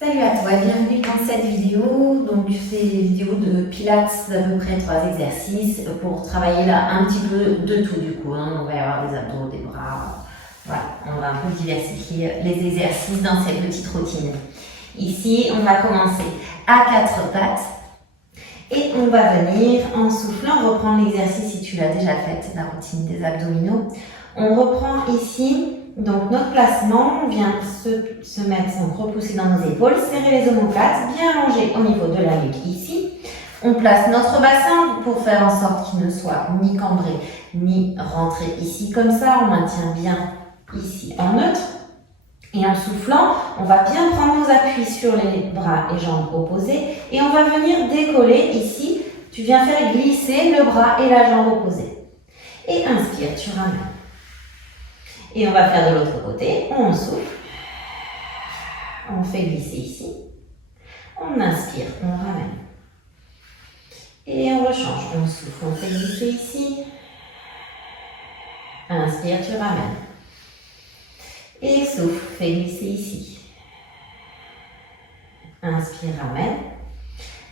Salut à toi, bienvenue dans cette vidéo. Donc c'est une vidéo de pilates d'à peu près 3 exercices pour travailler là un petit peu de tout du coup. On va y avoir des abdos, des bras. Voilà, on va un peu diversifier les exercices dans cette petite routine. Ici, on va commencer à 4 pattes et on va venir en soufflant reprendre l'exercice si tu l'as déjà fait, la routine des abdominaux. On reprend ici. Donc notre placement, on vient se mettre, donc repousser dans nos épaules, serrer les omoplates, bien allongé au niveau de la nuque ici. On place notre bassin pour faire en sorte qu'il ne soit ni cambré, ni rentré ici comme ça. On maintient bien ici en neutre. Et en soufflant, on va bien prendre nos appuis sur les bras et jambes opposés. Et on va venir décoller ici. Tu viens faire glisser le bras et la jambe opposée. Et inspire, tu ramènes. Et on va faire de l'autre côté, on souffle, on fait glisser ici, on inspire, on ramène. Et on rechange, on souffle, on fait glisser ici, inspire, tu ramènes. Et souffle, fais glisser ici. Inspire, ramène.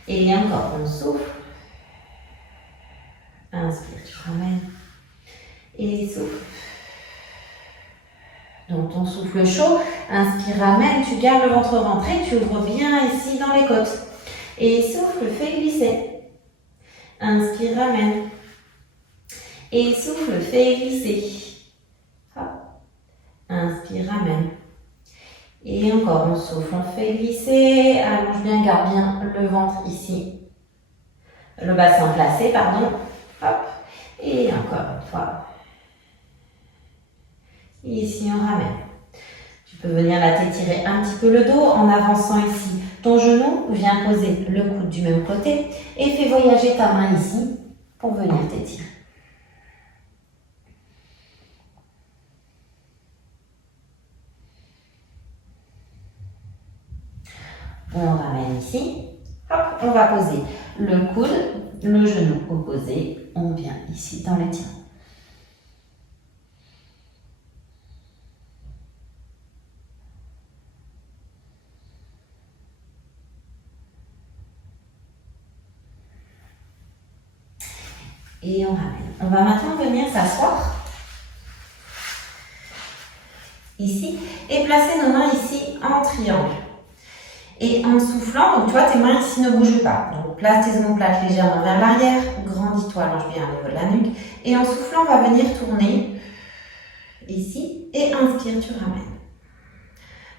Et encore, on souffle, inspire, tu ramènes. Et souffle. Donc ton souffle chaud, inspire, ramène, tu gardes le ventre rentré, tu ouvres bien ici dans les côtes. Et souffle, fais glisser. Inspire, ramène. Et souffle, fais glisser. Hop. Inspire, ramène. Et encore, on souffle, on fait glisser. Allonge bien, garde bien le ventre ici. Le bassin placé, pardon. Hop. Et encore une fois. Et ici, on ramène. Tu peux venir là t'étirer un petit peu le dos en avançant ici. Ton genou, viens poser le coude du même côté et fais voyager ta main ici pour venir t'étirer. On ramène ici. Hop, on va poser le coude, le genou opposé. On vient ici dans l'étirement. Et on ramène. On va maintenant venir s'asseoir ici et placer nos mains ici en triangle. Et en soufflant, donc tu vois, tes mains ici ne bougent pas. Donc place tes omoplates légèrement vers l'arrière, grandis-toi, allonge bien au niveau de la nuque. Et en soufflant, on va venir tourner ici et inspire, tu ramènes.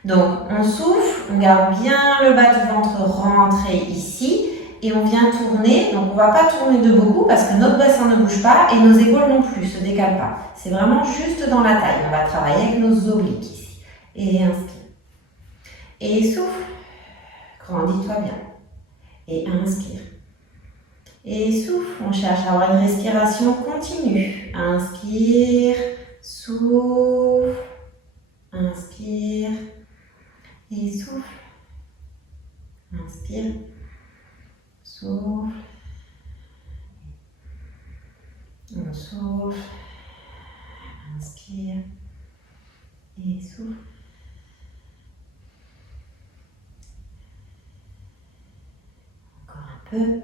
Donc on souffle, on garde bien le bas du ventre rentré ici. Et on vient tourner, donc on ne va pas tourner de beaucoup parce que notre bassin ne bouge pas et nos épaules non plus, ne se décalent pas. C'est vraiment juste dans la taille. On va travailler avec nos obliques ici. Et inspire. Et souffle. Grandis-toi bien. Et inspire. Et souffle. On cherche à avoir une respiration continue. Inspire. Souffle. Inspire. Et souffle. Inspire. Souffle. On souffle. Inspire. Et souffle. Encore un peu.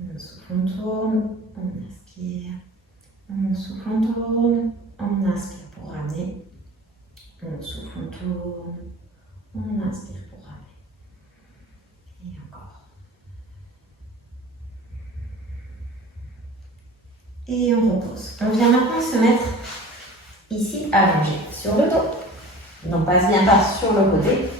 On souffle, on tourne. On inspire. On souffle, on tourne. On inspire pour ramener. On souffle, on tourne. On inspire pour ramener. Et encore. Et on repose. On vient maintenant se mettre ici allongé sur le dos. Donc passe bien par sur le côté.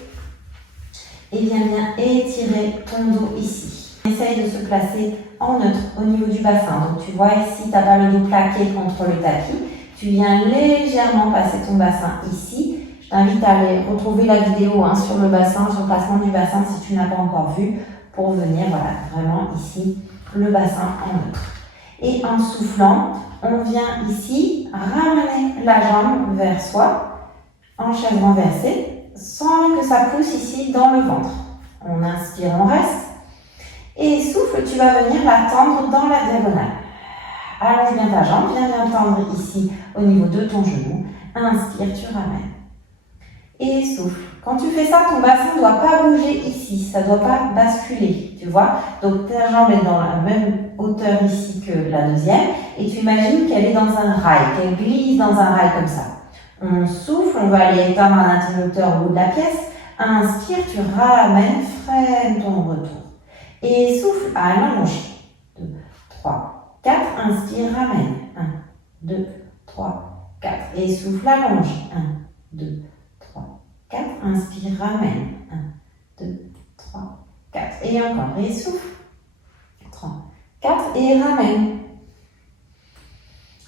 Et viens bien étirer ton dos ici. Essaye de se placer en neutre au niveau du bassin. Donc tu vois ici, tu n'as pas le dos plaqué contre le tapis. Tu viens légèrement passer ton bassin ici. Je t'invite à aller retrouver la vidéo sur le bassin, sur le placement du bassin si tu n'as pas encore vu. Pour venir, voilà, vraiment ici, le bassin en neutre. Et en soufflant, on vient ici ramener la jambe vers soi en chaise renversée sans que ça pousse ici dans le ventre. On inspire, on reste. Et souffle, tu vas venir la tendre dans la diagonale. Allonge bien ta jambe, viens bien tendre ici au niveau de ton genou. Inspire, tu ramènes. Et souffle. Quand tu fais ça, ton bassin ne doit pas bouger ici, ça ne doit pas basculer, tu vois. Donc ta jambe est dans la même hauteur ici que la deuxième et tu imagines qu'elle est dans un rail, qu'elle glisse dans un rail comme ça. On souffle, on va aller éteindre un interrupteur au bout de la pièce. Inspire, tu ramènes, freine ton retour. Et souffle, allonge. 2, 3, 4. Inspire, ramène. 1, 2, 3, 4. Et souffle, allonge. 1, 2, 3, 4. Inspire, ramène. 1, 2, 3, 4. Et encore. Et souffle. 3, 4. Et ramène.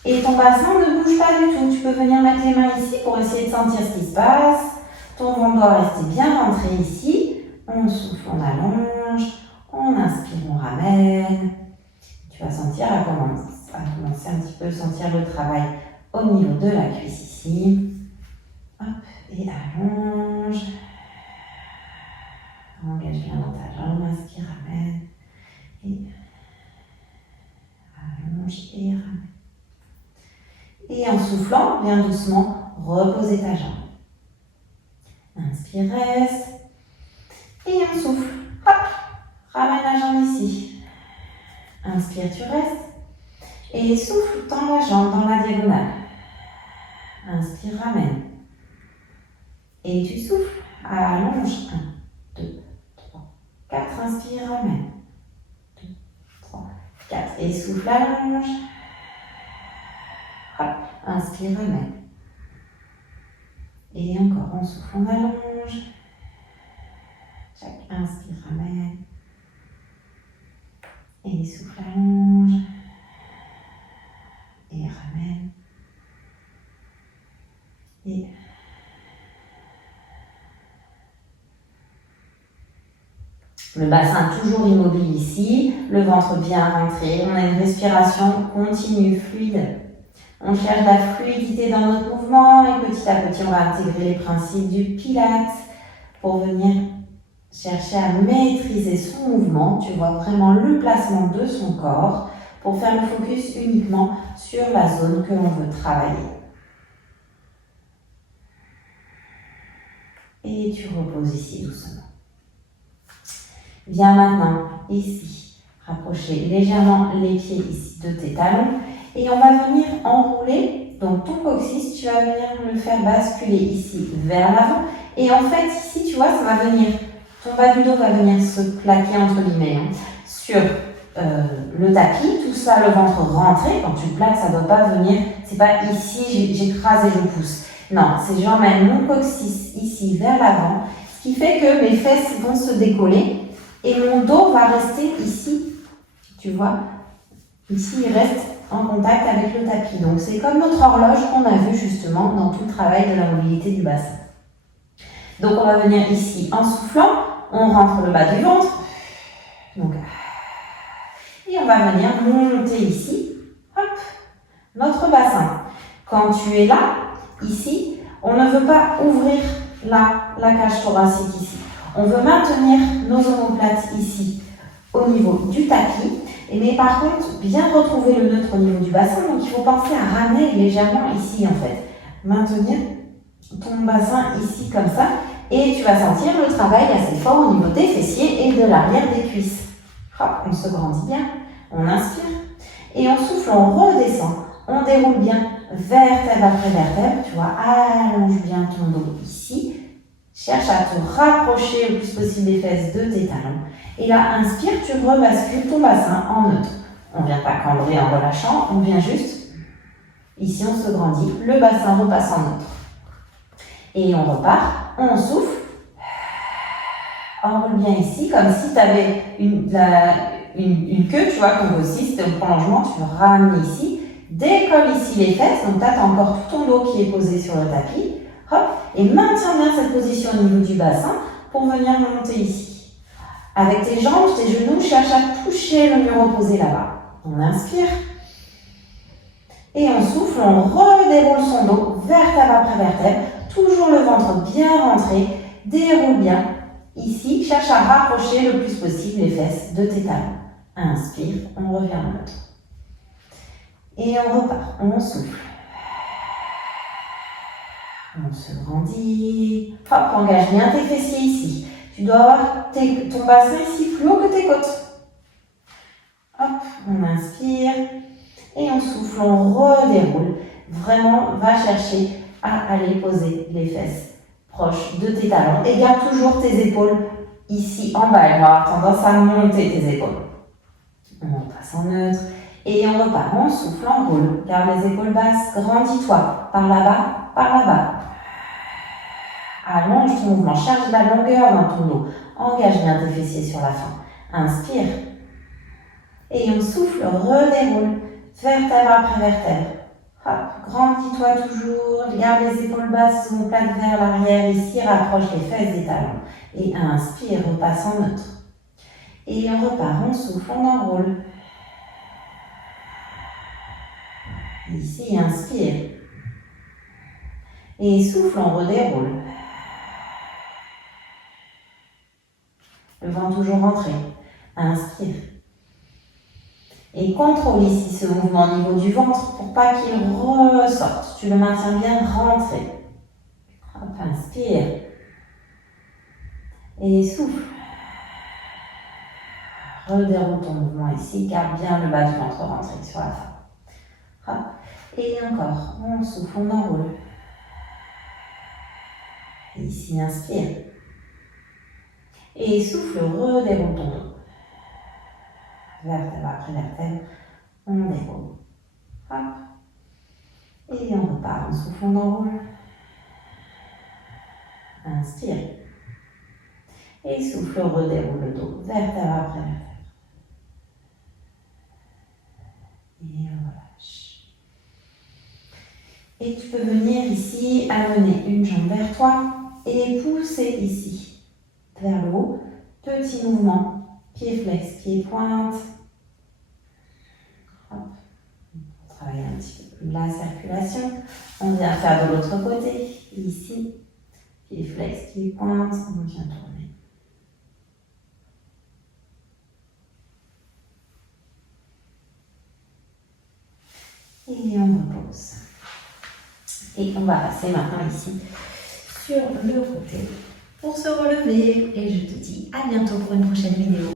Et ton bassin ne bouge pas du tout. Tu peux venir mettre les mains ici pour essayer de sentir ce qui se passe. Ton ventre doit rester bien rentré ici. On souffle, on allonge. On inspire, on ramène. Tu vas sentir à commencer un petit peu, sentir le travail au niveau de la cuisse ici. Hop, et allonge. Engage bien dans ta jambe, inspire, ramène. Et allonge et ramène. Et en soufflant, viens doucement reposer ta jambe. Inspire, reste. Et on souffle. Hop, ramène la jambe ici. Inspire, tu restes. Et souffle, tends la jambe dans la diagonale. Inspire, ramène. Et tu souffles. Allonge. 1, 2, 3, 4. Inspire, ramène. 2, 3, 4. Et souffle, allonge. Hop. Inspire, ramène. Et encore, on souffle, on allonge. Chaque inspire, ramène. Et souffle, allonge. Et ramène. Et le bassin toujours immobile ici, le ventre bien rentré. On a une respiration continue, fluide. On cherche la fluidité dans notre mouvement et petit à petit, on va intégrer les principes du Pilates pour venir chercher à maîtriser son mouvement. Tu vois vraiment le placement de son corps pour faire le focus uniquement sur la zone que l'on veut travailler. Et tu reposes ici doucement. Viens maintenant ici, rapprocher légèrement les pieds ici de tes talons. Et on va venir enrouler, donc ton coccyx, tu vas venir le faire basculer ici vers l'avant. Et en fait, ici, tu vois, ça va venir, ton bas du dos va venir se plaquer entre guillemets sur le tapis. Tout ça, le ventre rentré. Quand tu plaques, ça ne doit pas venir, c'est pas ici, j'écrase et je pousse. Non, c'est j'emmène mon coccyx ici vers l'avant, ce qui fait que mes fesses vont se décoller et mon dos va rester ici, tu vois. Ici, il reste en contact avec le tapis. Donc, c'est comme notre horloge qu'on a vu justement dans tout le travail de la mobilité du bassin. Donc, on va venir ici en soufflant. On rentre le bas du ventre. Donc, et on va venir monter ici. Hop, notre bassin. Quand tu es là, ici, on ne veut pas ouvrir la cage thoracique ici. On veut maintenir nos omoplates ici au niveau du tapis. Mais par contre, bien retrouver le neutre au niveau du bassin. Donc, il faut penser à ramener légèrement ici, en fait. Maintenir ton bassin ici, comme ça. Et tu vas sentir le travail assez fort au niveau des fessiers et de l'arrière des cuisses. Hop, on se grandit bien. On inspire. Et on souffle, on redescend. On déroule bien vertèbre après vertèbre. Tu vois, allonge bien ton dos ici. Cherche à te rapprocher le plus possible des fesses de tes talons. Et là, inspire, tu rebascules ton bassin en neutre. On ne vient pas cambrer en relâchant, on vient juste, ici on se grandit, le bassin repasse en neutre. Et on repart, on souffle, on roule bien ici, comme si tu avais une queue, tu vois, ton coccyx, c'était au prolongement, tu ramènes ici, décolle ici les fesses, donc là tu as encore tout ton dos qui est posé sur le tapis, hop, et maintiens bien cette position au niveau du bassin pour venir monter ici. Avec tes jambes, tes genoux, cherche à toucher le mur opposé là-bas. On inspire. Et on souffle, on redéroule son dos, vertèbre après vertèbre. Toujours le ventre bien rentré. Déroule bien. Ici, cherche à rapprocher le plus possible les fesses de tes talons. Inspire, on revient en neutre. Et on repart, on souffle. On se grandit. Hop, engage bien tes fessiers ici. Tu dois avoir ton bassin ici plus haut que tes côtes. Hop, on inspire. Et on souffle, on redéroule. Vraiment, va chercher à aller poser les fesses proches de tes talons. Et garde toujours tes épaules ici en bas. On va avoir tendance à monter tes épaules. On passe en neutre. Et on repart, on souffle, on roule. Garde les épaules basses, grandis-toi. Par là-bas, par là-bas. Allonge ton mouvement, charge la longueur dans ton dos. Engage bien tes fessiers sur la fin. Inspire. Et on souffle, redéroule. Vertèbre après vertèbre. Hop, grandis-toi toujours. Garde les épaules basses, omoplates vers l'arrière. Ici, rapproche les fesses des talons. Et inspire, repasse en neutre. Et on repart, on souffle, on enroule. Ici, inspire. Et souffle, on redéroule. Le vent toujours rentré. Inspire. Et contrôle ici ce mouvement au niveau du ventre pour pas qu'il ressorte. Tu le maintiens bien rentré. Hop, inspire. Et souffle. Redéroule ton mouvement ici. Garde bien le bas du ventre rentré sur la fin. Hop. Et encore. On souffle, on enroule. Ici, inspire. Et souffle, redéroule ton dos. Vertèbre après vertèbre, on déroule. Hop. Et on repart, on souffle, on enroule. Inspire. Et souffle, redéroule le dos. Vertèbre après vertèbre. Et on relâche. Et tu peux venir ici, amener une jambe vers toi et pousser ici, vers le haut. Petit mouvement. Pied flex, pied pointe. Hop. On travaille un petit peu la circulation. On vient faire de l'autre côté. Ici. Pied flex, pied pointe. On vient tourner. Et on repose. Et on va passer maintenant ici sur le côté pour se relever. Et je te dis à bientôt pour une prochaine vidéo.